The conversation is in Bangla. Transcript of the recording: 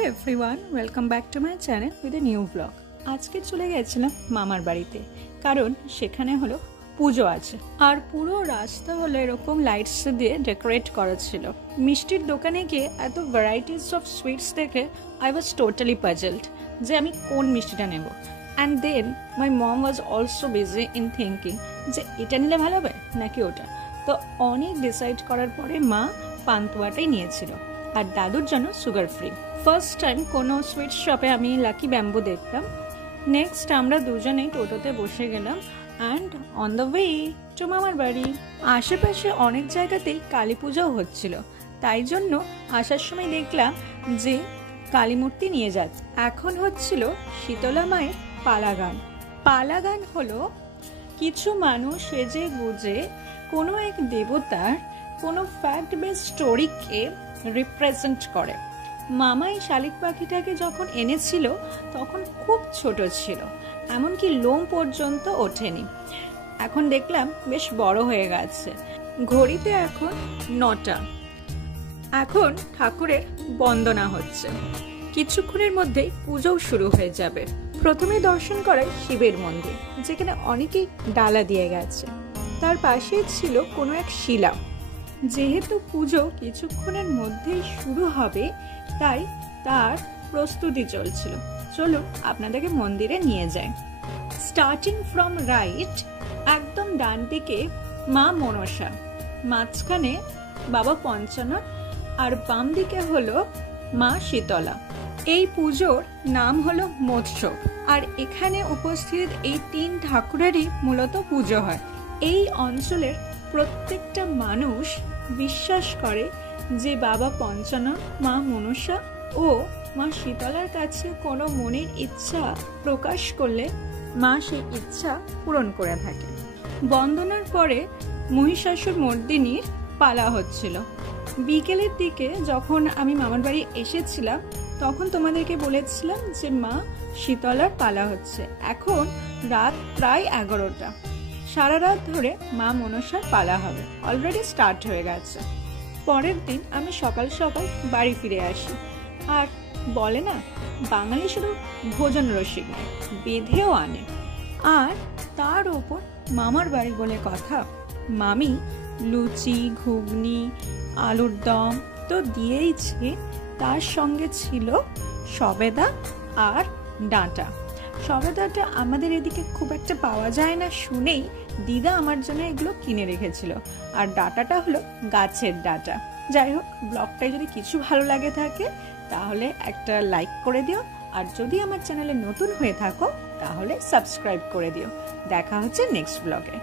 Hello everyone, welcome back to my channel with a new blog. আজকে চলে গেছিলাম মামার বাড়িতে, কারণ সেখানে হলো পুজো আছে। আর পুরো রাস্তা হলো এরকম লাইটস দিয়ে ডেকোরেট করা ছিল। মিষ্টির দোকানে গিয়ে এত ভ্যারাইটিস অফ সুইটস দেখে আই ওয়াজ টোটালি পাজলড যে আমি কোন মিষ্টিটা নেব। And then my mom was also busy in thinking যে এটা নিলে ভালো হবে নাকি ওটা। তো অনেক ডিসাইড করার পরে মা পান্তুয়াটাই নিয়েছিল, আর দাদুর জন্য সুগার ফ্রি। ফার্স্ট টাইম কোনো সুইট শপে আমি লাকি ব্যাম্বু দেখলাম। নেক্সট আমরা দুজনেই টোটোতে বসে গেলাম and on the way to মামার বাড়ি। আশেপাশে অনেক জায়গাতেই কালী পুজোও হচ্ছিল, তাই জন্য আসার সময় দেখলাম যে কালী মূর্তি নিয়ে যাচ্ছে। এখন হচ্ছিল শীতলা মায়ের পালাগান। পালাগান হলো কিছু মানুষ সেজে গুজে কোনো এক দেবতার কোনো ফ্যাক্ট বেস স্টোরিকে রিপ্রেজেন্ট করে। মামা এই শালিক পাখিটাকে যখন এনেছিল তখন খুব ছোট ছিল, এমনকি লোম পর্যন্ত ওঠেনি। এখন দেখলাম বেশ বড় হয়ে গেছে। ঘড়িতে এখন 9টা। এখন ঠাকুরের বন্দনা হচ্ছে, কিছুক্ষণের মধ্যেই পুজোও শুরু হয়ে যাবে। প্রথমে দর্শন করায় শিবের মন্দির, যেখানে অনেকেই ডালা দিয়ে গেছে। তার পাশেই ছিল কোনো এক শিলা। যেহেতু পুজো কিছুক্ষণের মধ্যেই শুরু হবে, তাই তার প্রস্তুতি চলছিল। চলুন আপনাদেরকে মন্দিরে নিয়ে যাই। স্টার্টিং ফ্রম রাইট, একদম ডান দিকে মা মনসা, মাঝখানে বাবা পঞ্চানন, আর বাম দিকে হলো মা শীতলা। এই পুজোর নাম হলো মৎস্য, আর এখানে উপস্থিত এই 3 ঠাকুরেরই মূলত পুজো হয়। এই অঞ্চলের প্রত্যেকটা মানুষ বিশ্বাস করে যে বাবা পঞ্চানন, মা মনসা ও মা শীতলার কাছে কোনো মনের ইচ্ছা প্রকাশ করলে মা সেই ইচ্ছা পূরণ করে থাকে। বন্দনার পরে মহিষাসুর মর্দিনীর পালা হচ্ছিল। বিকেলের দিকে যখন আমি মামার বাড়ি এসেছিলাম তখন তোমাদেরকে বলেছিলাম যে মা শীতলার পালা হচ্ছে। এখন রাত প্রায় 11টা। সারা রাত ধরে মা মনসার পালা হবে, অলরেডি স্টার্ট হয়ে গেছে। পরের দিন আমি সকাল সকাল বাড়ি ফিরে আসি। আর বলে না, বাঙালি শুধু ভোজন রসিক নয়, বেঁধেও আনে। আর তার ওপর মামার বাড়ি বলে কথা, মামি লুচি, ঘুগনি, আলুর দম তো দিয়েইছে, তার সঙ্গে ছিল সবেদা আর ডাঁটা। সবেদাটা আমাদের এদিকে খুব একটা পাওয়া যায় না শুনেই দিদা আমার জন্য এগুলো কিনে রেখেছিল। আর ডাঁটাটা হলো গাছের ডাঁটা। যাই হোক, ব্লগটায় যদি কিছু ভালো লাগে থাকে তাহলে একটা লাইক করে দিও, আর যদি আমার চ্যানেলে নতুন হয়ে থাকো তাহলে সাবস্ক্রাইব করে দিও। দেখা হচ্ছে নেক্সট ব্লগে।